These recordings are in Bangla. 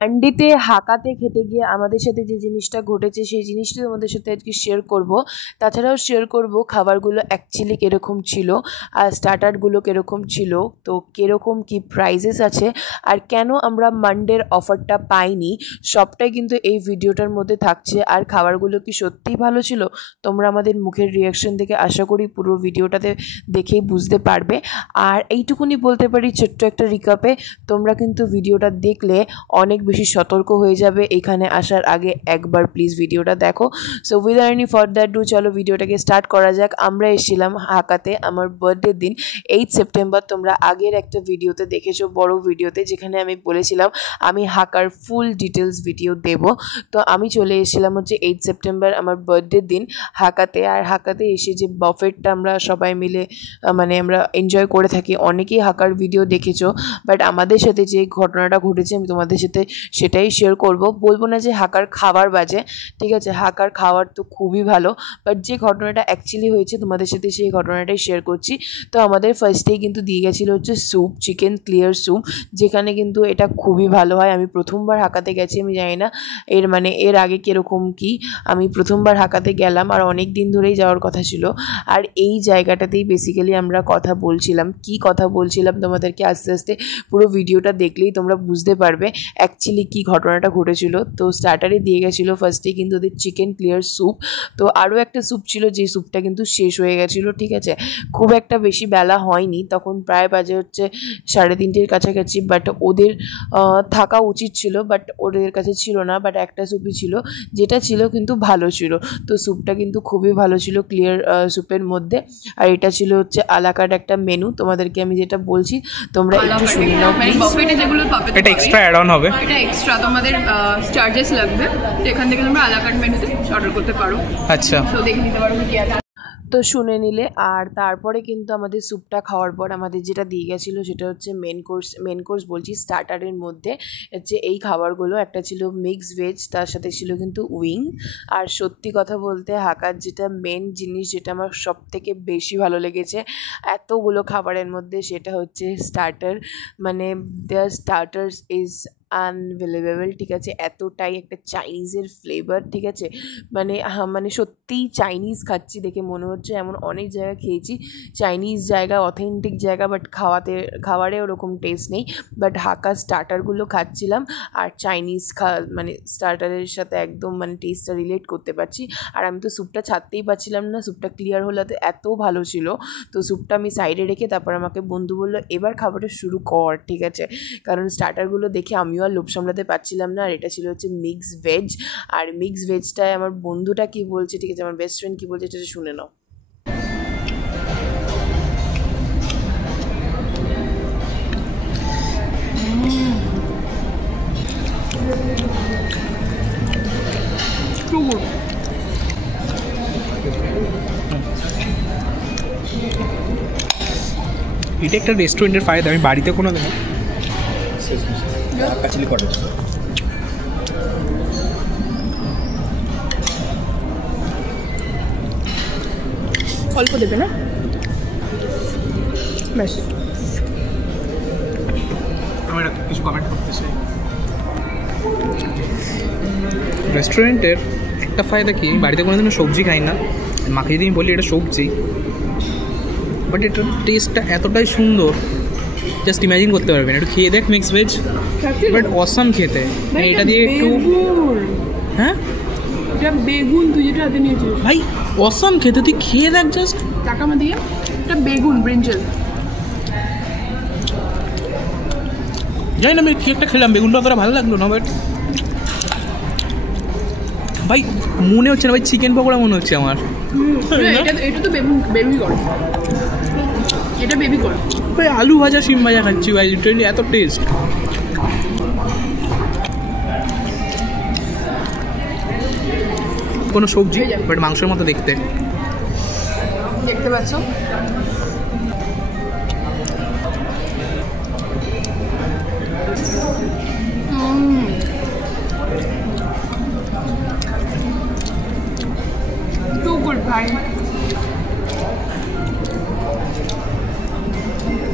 মান্ডিতে হাকাতে খেতে গিয়ে আমাদের সাথে যে জিনিসটা ঘটেছে সেই জিনিসটা তোমাদের সাথে আজকে শেয়ার করব। তাছাড়াও শেয়ার করব খাবারগুলো অ্যাকচুয়ালি কীরকম ছিল আর স্টার্টারগুলো কীরকম ছিল, তো কীরকম কী প্রাইজেস আছে আর কেন আমরা মান্ডের অফারটা পাইনি, সবটাই কিন্তু এই ভিডিওটার মধ্যে থাকছে। আর খাবারগুলো কি সত্যিই ভালো ছিল, তোমরা আমাদের মুখের রিয়াকশন থেকে আশা করি পুরো ভিডিওটাতে দেখেই বুঝতে পারবে। আর এইটুকুনি বলতে পারি ছোট্ট একটা রিকাপে, তোমরা কিন্তু ভিডিওটা দেখলে অনেক বেশি সতর্ক হয়ে যাবে এখানে আসার আগে। একবার প্লিজ ভিডিওটা দেখো। So without any further do চলো ভিডিওটাকে স্টার্ট করা যাক। আমরা এসেছিলাম হাকাতে আমার বার্থডের দিন 8 সেপ্টেম্বর। তোমরা আগের একটা ভিডিওতে দেখেছো, বড় ভিডিওতে, যেখানে আমি বলেছিলাম আমি হাকার ফুল ডিটেলস ভিডিও দেব। তো আমি চলে এসেছিলাম হচ্ছে 8 সেপ্টেম্বর আমার বার্থডের দিন হাকাতে। আর হাকাতে এসে যে বাফেটটা আমরা সবাই মিলে মানে আমরা এনজয় করে থাকি, অনেকেই হাকার ভিডিও দেখেছো, বাট আমাদের সাথে যে ঘটনাটা ঘটেছে আমি তোমাদের সাথে সেটাই শেয়ার করব। বলবো না যে হাকার খাবার বাজে, ঠিক আছে, হাকার খাবার তো খুবই ভালো, বাট যে ঘটনাটা অ্যাকচুয়ালি হয়েছে তোমাদের সাথে সেই ঘটনাটাই শেয়ার করছি। তো আমাদের ফার্স্টেই কিন্তু দিয়ে গেছিলো হচ্ছে স্যুপ, চিকেন ক্লিয়ার স্যুপ, যেখানে কিন্তু এটা খুবই ভালো হয়। আমি প্রথমবার হাকাতে গেছি, আমি জানি না এর আগে কীরকম কি, আমি প্রথমবার হাকাতে গেলাম আর অনেক দিন ধরেই যাওয়ার কথা ছিল। আর এই জায়গাটাতেই বেসিক্যালি আমরা কথা বলছিলাম, কি কথা বলছিলাম তোমাদেরকে আস্তে আস্তে পুরো ভিডিওটা দেখলেই তোমরা বুঝতে পারবে অ্যাকচুয়ালি কী ঘটনাটা ঘটেছিল। তো স্টার্টারে দিয়ে গেছিলো ফার্স্টে কিন্তু ওদের চিকেন ক্লিয়ার স্যুপ, তো আরও একটা স্যুপ ছিল যে স্যুপটা কিন্তু শেষ হয়ে গেছিলো, ঠিক আছে। খুব একটা বেশি বেলা হয়নি তখন, প্রায় বাজে হচ্ছে 3:30-র কাছাকাছি, বাট ওদের থাকা উচিত ছিল, বাট ওদের কাছে ছিল না, বাট একটা স্যুপই ছিল যেটা ছিল কিন্তু ভালো ছিল। তো স্যুপটা কিন্তু খুবই ভালো ছিল ক্লিয়ার স্যুপের মধ্যে। আর এটা ছিল হচ্ছে আলাকার্ট একটা মেনু, তোমাদেরকে আমি যেটা বলছি তোমরা একটু শুনে নাও প্লিজ। বাফেটে যেগুলো পাবে এটা এক্সট্রা অ্যাড অন হবে, এটা এক্সট্রা তোমাদের চার্জেস লাগবে। তো এখান থেকে তোমরা আলাকার্ট মেনুতে অর্ডার করতে পারো। আচ্ছা, তো দেখে নিতে পারো কি আছে। তো শুনে নিলে। আর তারপরে কিন্তু আমাদের স্যুপটা খাওয়ার পর আমাদের যেটা দিয়ে গেছিলো সেটা হচ্ছে মেন কোর্স বলছি, স্টার্টারের মধ্যে হচ্ছে এই খাবারগুলো। একটা ছিল মিক্স ভেজ, তার সাথে ছিল কিন্তু উইং। আর সত্যি কথা বলতে হাকার যেটা মেন জিনিস, যেটা আমার সব থেকে বেশি ভালো লেগেছে এতগুলো খাবারের মধ্যে, সেটা হচ্ছে স্টার্টার। মানে দেয়ার স্টার্টার্স ইজ আনবিলিভেবল, ঠিক আছে। এতটাই একটা চাইনিজের ফ্লেভার, ঠিক আছে, মানে সত্যিই চাইনিজ খাচ্ছি দেখে মনে হচ্ছে। এমন অনেক জায়গা খেয়েছি চাইনিজ জায়গা, অথেন্টিক জায়গা, বাট খাবারে ওরকম টেস্ট নেই। বাট হাকা স্টার্টারগুলো খাচ্ছিলাম আর চাইনিজ মানে স্টার্টারের সাথে একদম মানে টেস্টটা রিলেট করতে পারছি। আর আমি তো স্যুপটা ছাড়তেই পারছিলাম না, স্যুপটা ক্লিয়ার হলে তো এত ভালো ছিল। তো স্যুপটা আমি সাইডে রেখে তারপর আমাকে বন্ধু বললো এবার খাবারটা শুরু কর, ঠিক আছে, কারণ স্টার্টারগুলো দেখে আমিও আর লোভ সামলাতে পারছিলাম না। আর এটা ছিল হচ্ছে মিক্স ভেজ। আর মিক্স ভেজটায় আমার বন্ধুটা কি বলছে, ঠিক আছে, আমার বেস্ট ফ্রেন্ড কি বলছে এটা শুনে নাও। এটা একটা রেস্টুরেন্টের ফায়দা, আমি বাড়িতে কোনো দিন অল্প দেবে না, ব্যাস। আমি কিছু কমেন্ট করতে চাই। রেস্টুরেন্টের একটা ফায়দা কি, বাড়িতে কোনো দিনও সবজি খাই না, মাকে যদি আমি বলি এটা সবজি, বাট এটার টেস্টটা এতটাই সুন্দর জাস্ট ইমাজিন করতে পারবেন। একটু খেয়ে দেখ মিক্স ভেজ, বাট অসাম খেতে। এটা দিয়ে একটু, হ্যাঁ এটা বেগুন তুই যেটা হাতে নিয়েছিস ভাই অসাম খেতে, তুই খেয়ে দেখ জাস্ট। টাকা মা দিয়ে এটা বেগুন ব্রিঞ্জল, জানি না আমি কেকটা খেলাম, বেগুনটা অতটা ভালো লাগলো না, বাট ভাই মনে হচ্ছে না ভাই চিকেন পকোড়া মনে হচ্ছে আমার। এটা তো বেবি কর, এটা বেবি কর ভাই। আলু ভাজা শিম ভাজা খাচ্ছি ভাই, লিটারালি এত টেস্ট। কোনো সবজি বাট মাংসের মতো দেখতে, দেখতে পাচ্ছ। টু গুড ভাই।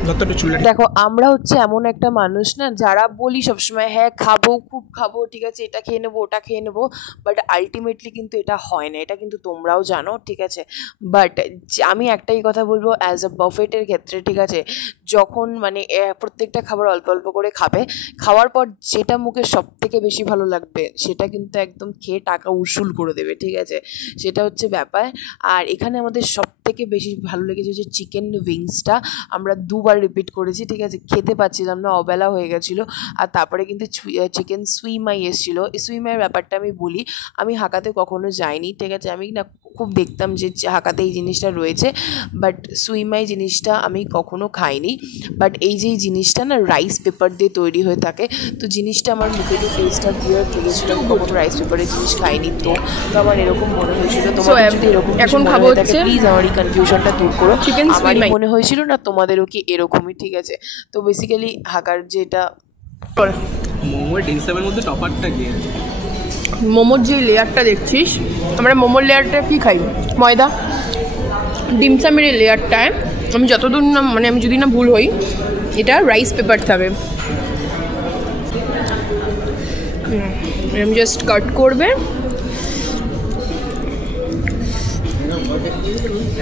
যতটা দেখো আমরা হচ্ছে এমন একটা মানুষ না যারা বলি সবসময় হ্যাঁ খাবো, খুব খাবো, ঠিক আছে, এটা খেয়ে নেবো, ওটা খেয়ে নেবো, বাট আলটিমেটলি কিন্তু এটা হয় না, এটা কিন্তু তোমরাও জানো, ঠিক আছে। বাট আমি একটাই কথা বলবো, অ্যাজ আ বাফেটের ক্ষেত্রে, ঠিক আছে, যখন মানে প্রত্যেকটা খাবার অল্প অল্প করে খাবে, খাওয়ার পর যেটা মুখে সব থেকে বেশি ভালো লাগবে সেটা কিন্তু একদম খেয়ে টাকা উসুল করে দেবে, ঠিক আছে, সেটা হচ্ছে ব্যাপার। আর এখানে আমাদের সব থেকে বেশি ভালো লেগেছে হচ্ছে চিকেন উইংসটা। আমরা দুবার রিপিট করেছি, ঠিক আছে, খেতে পাচ্ছিলাম না, অবেলা হয়ে গেছিলো। আর তারপরে কিন্তু চিকেন সুইমাই এসেছিলো। এই সুইমাইয়ের ব্যাপারটা আমি বলি, আমি হাকাতে কখনো যাইনি, ঠিক আছে, আমি না খুব দেখতাম যে হাকাতে এই জিনিসটা রয়েছে, বাট সুইমাই জিনিসটা আমি কখনো খাইনি। বাট এই যে জিনিসটা না রাইস পেপার দিয়ে তৈরি হয়ে থাকে, তো জিনিসটা আমার মুখে যে টেস্টটা বিয়ার লেগেছিলো, আমি কখনো রাইস পেপারের জিনিস খাইনি, তো আমার এরকম মনে হয়েছিল। তোমাদের যদি এরকম এখন খাবো হচ্ছে প্লিজ আমার এই কনফিউশনটা দূর করো। চিকেন আমার সুইমাই মনে হয়েছিল না তোমাদেরও কি এরকমই, ঠিক আছে। তো বেসিক্যালি হাকার যেটা মোমোর ডিমসামের মধ্যে টপারটা কি? মোমোর যে লেয়ারটা দেখছিস, আমরা মোমোর লেয়ারটা কি খাই, ময়দা। ডিমসামের এই লেয়ারটায় আমি যতদূর না মানে আমি যদি না ভুল হই, এটা রাইস পেপার থাকে। আমি জাস্ট কাট করবে,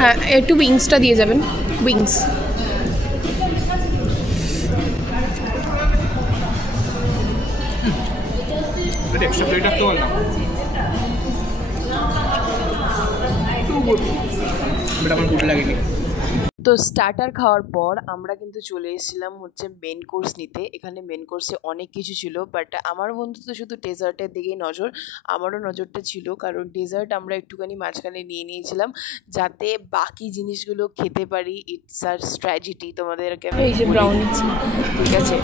হ্যাঁ একটু উইংসটা দিয়ে যাবেন, উইংস। এক্সট্রা প্লেট রাখতে পারলাম, বাট আমার গুড লাগেনি। তো স্টার্টার খাওয়ার পর আমরা কিন্তু চলে এসেছিলাম হচ্ছে মেন কোর্স নিতে। এখানে মেন কোর্সে অনেক কিছু ছিল, বাট আমার বন্ধু তো শুধু ডেজার্টের দিকেই নজর, আমারও নজরটা ছিল, কারণ ডেজার্ট আমরা একটুখানি মাঝখানে নিয়ে নিয়েছিলাম যাতে বাকি জিনিসগুলো খেতে পারি। ইটস আর স্ট্র্যাটেজি, তোমাদেরকে আমি এই যে ব্রাউনি, ঠিক আছে,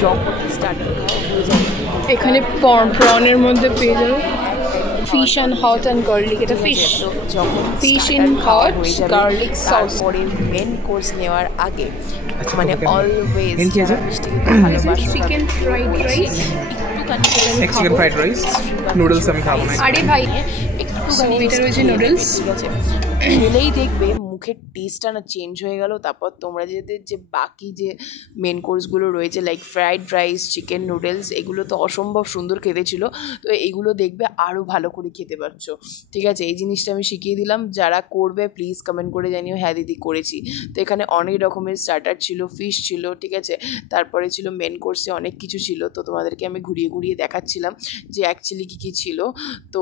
যখন স্টার্টার খাওয়া হয়ে যাবে এখানে প্রনের মধ্যে পেয়ে যাবে fish and hot and garlic. এটা ফিশ, যখন fish in hot garlic sauce. পরে মেন কোর্স নেওয়ার আগে মানে always chicken fried rice, chicken fried rice, noodles আমি খাবো না। আরে ভাই একটুখানি এটা রয়েছে নুডলস, ঠিক আছে, খেলেই দেখবে মুখের টেস্টটা না চেঞ্জ হয়ে গেল। তারপর তোমরা যে বাকি যে মেন কোর্সগুলো রয়েছে like fried rice, chicken noodles, এগুলো তো অসম্ভব সুন্দর খেতে ছিল। তো এগুলো দেখবে আরও ভালো করে খেতে পারছো, ঠিক আছে। এই জিনিসটা আমি শিখিয়ে দিলাম, যারা করবে প্লিজ কমেন্ট করে জানিও হ্যাঁ দিদি করেছি। তো এখানে অনেক রকমের স্টার্টার ছিল, ফিশ ছিল, ঠিক আছে, তারপরে ছিল মেন কোর্সে অনেক কিছু ছিল। তো তোমাদেরকে আমি ঘুরিয়ে ঘুরিয়ে দেখাচ্ছিলাম যে অ্যাকচুয়ালি কী কী ছিল। তো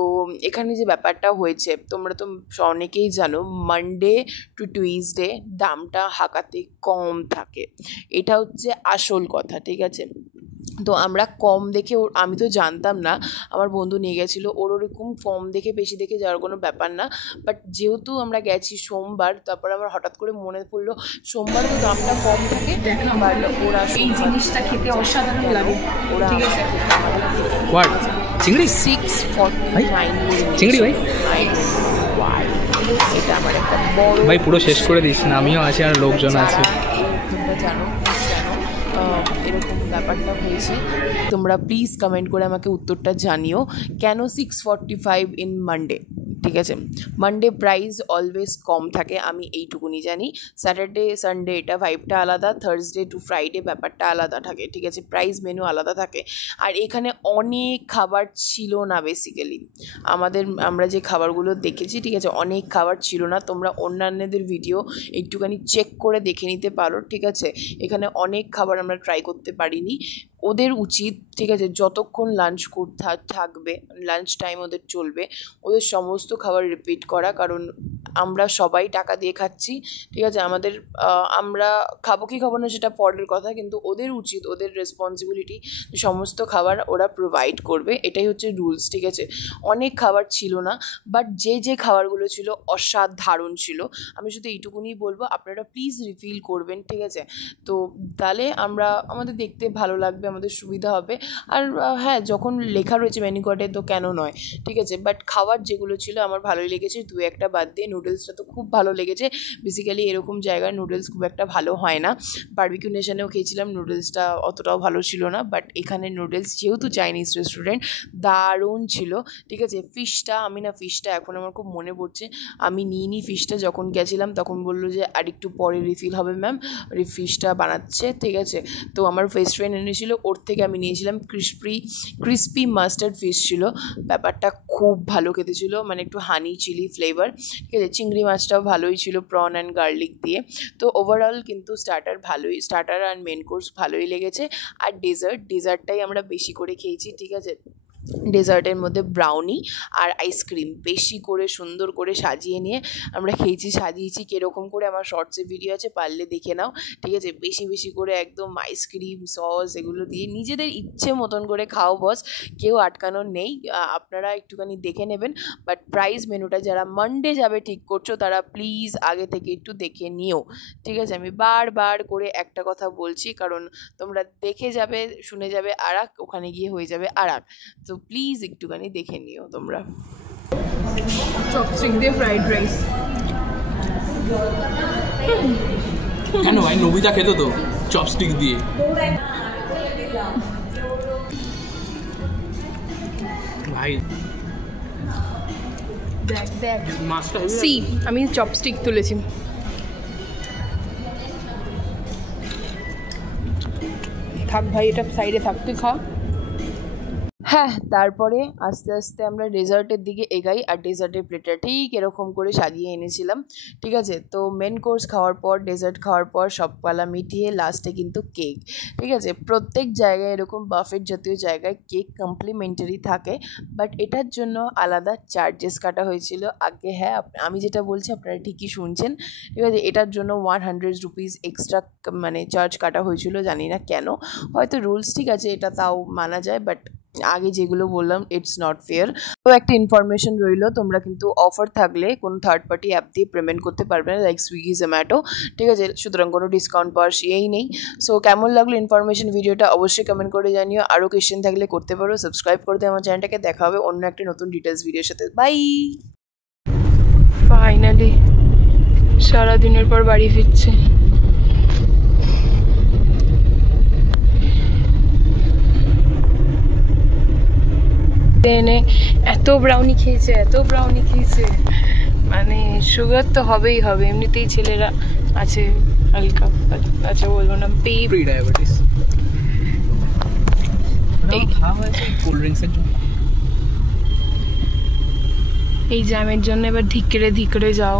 এখানে যে ব্যাপারটা হয়েছে তোমরা তো অনেকেই জানো, মানডে টু টুইসডে দামটা হাকাতে কম থাকে, এটা হচ্ছে আসল কথা, ঠিক আছে। তো আমরা কম দেখে, আমি তো জানতাম না, আমার বন্ধু নিয়ে গেছিলো, ওর ওরকম কম দেখে বেশি দেখে যাওয়ার কোনো ব্যাপার না। বাট যেহেতু আমরা গেছি সোমবার, তারপর আমার হঠাৎ করে মনে পড়লো সোমবার তো দামটা কম থাকে, বাট ওরা এই জিনিসটা খেতে অসাধারণ লাগে, ওরা ঠিক আছে। চিংড়ি 649 চিংড়ি ভাই, এটা আমার একটা বড় ভাই পুরো শেষ করে দিস না, আমিও আছি আর লোকজন আছে। তোমরা জানো এরকম ব্যাপারটা হয়েছে, তোমরা প্লিজ কমেন্ট করে আমাকে উত্তরটা জানিও কেন 645 ইন মানডে, ঠিক আছে। মানডে প্রাইস অলওয়েজ কম থাকে, আমি এইটুকুনি জানি। স্যাটারডে সানডে এটা ভাইবটা আলাদা, থার্সডে টু ফ্রাইডে ব্যাপারটা আলাদা থাকে, ঠিক আছে, প্রাইস মেনু আলাদা থাকে। আর এখানে অনেক খাবার ছিল না বেসিক্যালি, আমরা যে খাবারগুলো দেখেছি, ঠিক আছে, অনেক খাবার ছিল না। তোমরা অন্যান্যদের ভিডিও একটুখানি চেক করে দেখে নিতে পারো, ঠিক আছে। এখানে অনেক খাবার আমরা ট্রাই করতে পারিনি। ওদের উচিত, ঠিক আছে, যতক্ষণ লাঞ্চ থাকবে, লাঞ্চ টাইম ওদের চলবে, ওদের সমস্ত খাবার রিপিট করা, কারণ আমরা সবাই টাকা দিয়ে খাচ্ছি, ঠিক আছে। আমরা খাবো কি খাবো না সেটা পরের কথা, কিন্তু ওদের উচিত, ওদের রেসপন্সিবিলিটি সমস্ত খাবার ওরা প্রোভাইড করবে, এটাই হচ্ছে রুলস, ঠিক আছে। অনেক খাবার ছিল না, বাট যে খাবারগুলো ছিল অসাধারণ ছিল। আমি শুধু এইটুকুনি বলবো, আপনারা প্লিজ রিফিল করবেন, ঠিক আছে। তো তাহলে আমাদের দেখতে ভালো লাগবে, আমাদের সুবিধা হবে। আর হ্যাঁ, যখন লেখা রয়েছে মেনু কার্ডে তো কেন নয়, ঠিক আছে। বাট খাবার যেগুলো ছিল আমার ভালোই লেগেছে, 2-1টা বাদ দিয়ে। নুডলসটা তো খুব ভালো লেগেছে। বেসিক্যালি এরকম জায়গায় নুডলস খুব একটা ভালো হয় না। বারবিকিউ নেশনেও খেয়েছিলাম, নুডলসটা অতটাও ভালো ছিল না। বাট এখানে নুডলস যেহেতু চাইনিজ রেস্টুরেন্ট, দারুণ ছিল, ঠিক আছে। ফিশটা এখন আমার খুব মনে পড়ছে, আমি নিইনি ফিশটা। যখন গেছিলাম তখন বললো যে আর একটু পরে রিফিল হবে ম্যাম, ফিশটা বানাচ্ছে, ঠিক আছে। তো আমার বেস্ট ফ্রেন্ড এনেছিল, ওর থেকে আমি নিয়েছিলাম ক্রিসপি মাস্টার্ড ফিশ ছিল। ব্যাপারটা খুব ভালো খেতে ছিল, মানে একটু হানি চিলি ফ্লেভার, ঠিক আছে। চিংড়ি মাছটাও ভালোই ছিল, প্রন অ্যান্ড গার্লিক দিয়ে। তো ওভারঅল কিন্তু স্টার্টার অ্যান্ড মেন কোর্স ভালোই লেগেছে। আর ডেজার্টটাই আমরা বেশি করে খেয়েছি, ঠিক আছে। ডেজার্টের মধ্যে ব্রাউনি আর আইসক্রিম বেশি করে সুন্দর করে সাজিয়ে নিয়ে আমরা সাজিয়েছি কীরকম করে আমার শর্টসে ভিডিও আছে, পারলে দেখে নাও, ঠিক আছে। বেশি বেশি করে একদম আইসক্রিম সস এগুলো দিয়ে নিজেদের ইচ্ছে মতন করে খাও বস, কেউ আটকানোর নেই, আপনারা একটুখানি দেখে নেবেন। বাট প্রাইস মেনুটা যারা মানডে যাবে ঠিক করছো তারা প্লিজ আগে থেকে একটু দেখে নিও, ঠিক আছে। আমি বারবার করে একটা কথা বলছি, কারণ তোমরা দেখে যাবে, শুনে যাবে আরাক, ওখানে গিয়ে হয়ে যাবে আরাক। তো প্লিজ একটুখানি দেখে নিও তোমরা। চপস্টিক দিয়ে ফ্রাইড রাইস। কেন ভাই, নবিতা খেতো তো চপস্টিক দিয়ে। ভাই দেখ মাছটা আমি চপস্টিক তুলেছি। থাক ভাই, এটা সাইডে থাক, তুই খা। হ্যাঁ, তারপরে আস্তে আস্তে আমরা ডেজার্টের দিকে এগাই। আর ডেজার্টের প্লেটটা ঠিক এরকম করে সাজিয়ে এনেছিলাম, ঠিক আছে। তো মেন কোর্স খাওয়ার পর, ডেজার্ট খাওয়ার পর সব পালা মিটিয়ে লাস্টে কিন্তু কেক, ঠিক আছে। প্রত্যেক জায়গায় এরকম বাফেট জাতীয় জায়গায় কেক কমপ্লিমেন্টারি থাকে, বাট এটার জন্য আলাদা চার্জেস কাটা হয়েছিল আগে। হ্যাঁ, আমি যেটা বলছি আপনারা ঠিকই শুনছেন, ঠিক আছে। এটার জন্য 100 রুপিস এক্সট্রা মানে চার্জ কাটা হয়েছিল, জানি না কেন, হয়তো রুলস, ঠিক আছে, এটা তাও মানা যায়। বাট আগে যেগুলো বললাম ইটস নট ফেয়ার। তো একটা ইনফরমেশন রইলো, তোমরা কিন্তু অফার থাকলে কোনো থার্ড পার্টি অ্যাপ দিয়ে পেমেন্ট করতে পারবে না, লাইক সুইগি, জোম্যাটো, ঠিক আছে। সুতরাং কোনো ডিসকাউন্ট পাওয়ার সিয়েই নেই। সো কেমন লাগলো ইনফরমেশন ভিডিওটা অবশ্যই কমেন্ট করে জানিও। আরও কোয়েশ্চেন থাকলে করতে পারো, সাবস্ক্রাইব করতে আমার চ্যানেলটাকে। দেখা হবে অন্য একটা নতুন ডিটেলস ভিডিওর সাথে। বাই। ফাইনালি সারাদিনের পর বাড়ি ফিরছে। এত ব্রাউনি খেয়েছে, মানে সুগার তো হবেই হবে, এমনিতেই ছেলেরা আছে হালকা, আচ্ছা বলবো না, প্রি ডায়াবেটিস। এই জ্যামের জন্য এবার ধিকরে যাও।